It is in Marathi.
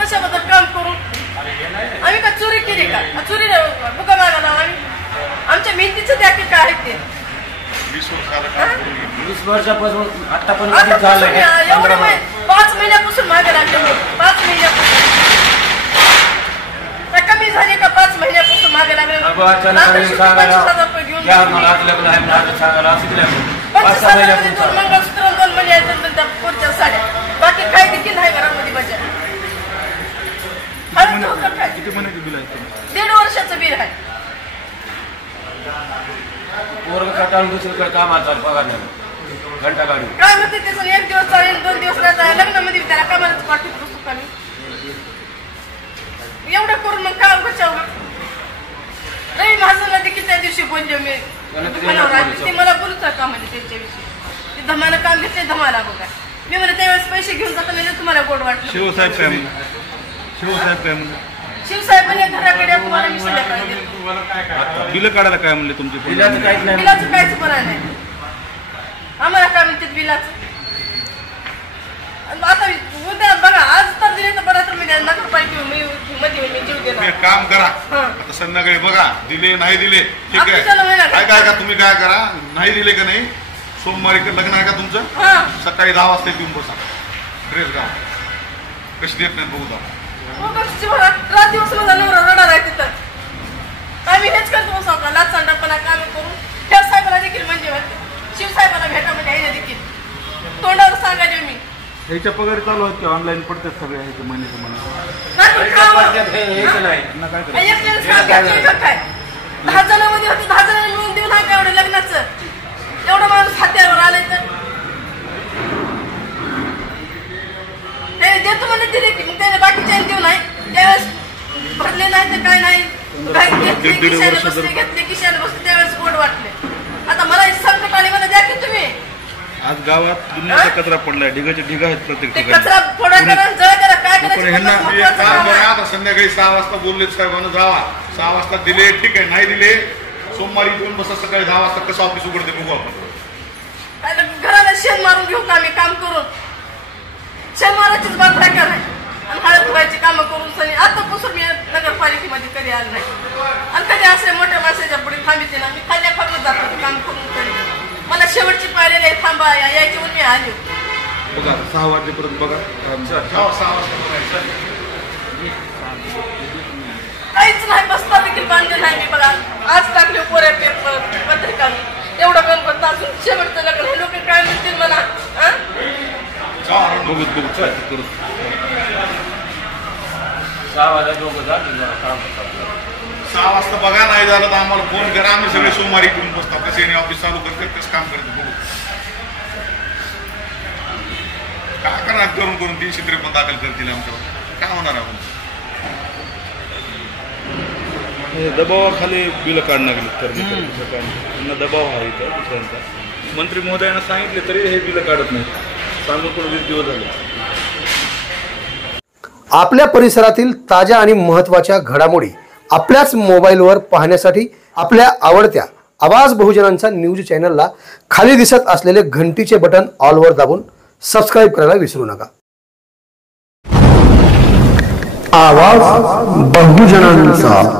कशाबद्दल काम करू? आम्ही का चोरी केली का? चोरी बुका मागायला आम्ही आमच्या मेहनतीचं द्या की काय ते 20 वर्षापासून आतापर्यंत एवढं 5 महिन्यापासून मागे लागले. 5 महिन्यापासून कमी झाली का? 5 महिन्यापासून मागे लागले. 2 मंगळसूत्र 2 महिन्याच्या पुढच्या साड्या बाकी काय देखील नाही घरामध्ये माझ्या. किती महिन्याचं बिल आहे? 1.5 वर्षाचं बिल आहे. दुसरीकडे कामाचा पगार नाही. घंटा गाडी काय म्हणते त्याचं 1 दिवस चालेल 2 दिवस राहता लग्नामध्ये त्याला कामालाच पाठवत बसू का मी? एवढं करून मग काम बचावलं. रवी महाजनला देखील त्या दिवशी बोलले मी ते मला बोलत का म्हणजे त्यांच्याविषयी ते धमाला काम घेतले धमाला बघा. मी म्हणे त्यावेळेस पैसे घेऊन जातो म्हणजे तुम्हाला गोड वाटलं. शिवसाहेब काय शिवसाहेब म्हणजे घराकडे तुम्हाला मी संध्याकाळी देतो. बिल काढायला काय म्हणले तुमचे? बिलाचं काहीच नाही. बिलाचं काहीच बरं नाही. आम्हाला काय म्हणतात बिलाचं? आता उद्या बघा आज तर दिले तर बरं तर मी नगरपालिका मी जीव देणार. काम करा आता संध्याकाळी बघा दिले नाही दिले ठीक आहे. काय का तुम्ही काय करा नाही दिले का नाही सोमवारी लग्न आहे का तुमचं? सकाळी 10 वाजता येऊन बसा. ड्रेस घाल कशी देत नाही बघू द्या. रात दिवस माझा नवरा रडणार आहे तिथं. आम्ही हेच करतो स्वतः लाचंडपणा काम करून त्या साहेबाला देखील म्हणजे शिवसाहेबाला भेटा म्हणजे आहे देखील तोंडावर सांगायला मी ह्याच्या पगारी चालू आहेत की ऑनलाईन पडतात सगळे ह्याचे महिन्याचे महिने? काय 10 जणांमध्ये होते 10 जणांना मिळून देऊ नाही का एवढं लग्नाचं? एवढं माणूस हात्यावर आलाय तर देतो मला दिले की मग त्याला बाकीच्या देऊ नाही त्यावेळेस भरले नाही तर काय नाही घेतले किशाने बसले त्यावेळेस गोड वाटले. आता मला संकट आले मला द्या की तुम्ही. आज गावात दुनियाचा कचरा पडलाय. ढिगाचे ढिगा आहेत प्रत्येक ठिकाणी. कचरा फोडा करा जळ करा काय करायचं. आता संध्याकाळी 6 वाजता बोलले साहेबांना जावा 6 वाजता दिले ठीक आहे नाही दिले सोमवारी येऊन बसा सकाळी 10 वाजता कसं ऑफिस उघडते बघू आपण. घराला शेण मारून घेऊ का आम्ही काम करून? शेण मारायचीच बात काय कराय आणि हळद धुवायची कामं करून सनी आतापासून मी नगरपालिकेमध्ये कधी आलं नाही. आणि कधी असले मोठ्या माणसाच्या पुढे थांबिते ना मी खाल्ल्या खाल्लं जातो काम करून कधी. मला शेवटची पायरी नाही थांबा यायची म्हणून मी आली. बघा 6 वाजेपर्यंत बघा 6 वाजता काहीच नाही बसता देखील बांधले नाही मी. बघा आज टाकले कोऱ्या पेपर पत्रिका एवढं काम करता असून शेवटचं लग्न हे लोक काय म्हणतील मला? 6 वाजता बघा नाही झालं तर आम्हाला फोन करा आम्ही सगळे सोमवारी करून बसतो. कसे ऑफिस चालू करते कसं काम करतो बघू. काय करणार करून करून 353 दाखल करतील आमच्यावर काय होणार आपण? दबावाखाली बिल काढणं गेली त्यांना दबाव आहे इथं दुसऱ्यांचा. मंत्री महोदयांना सांगितले तरी हे बिल काढत नाही. सांगून थोडे 20 दिवस झाले. आपल्या परिसरातील ताज्या आणि महत्त्वाच्या घडामोडी आपल्याच मोबाईलवर पाहण्यासाठी आपल्या आवडत्या आवाज बहुजनांचा न्यूज चॅनलला खाली दिसत असलेले घंटीचे बटन ऑलवर दाबून सबस्क्राईब करायला विसरू नका. आवाज बहुजनांचा.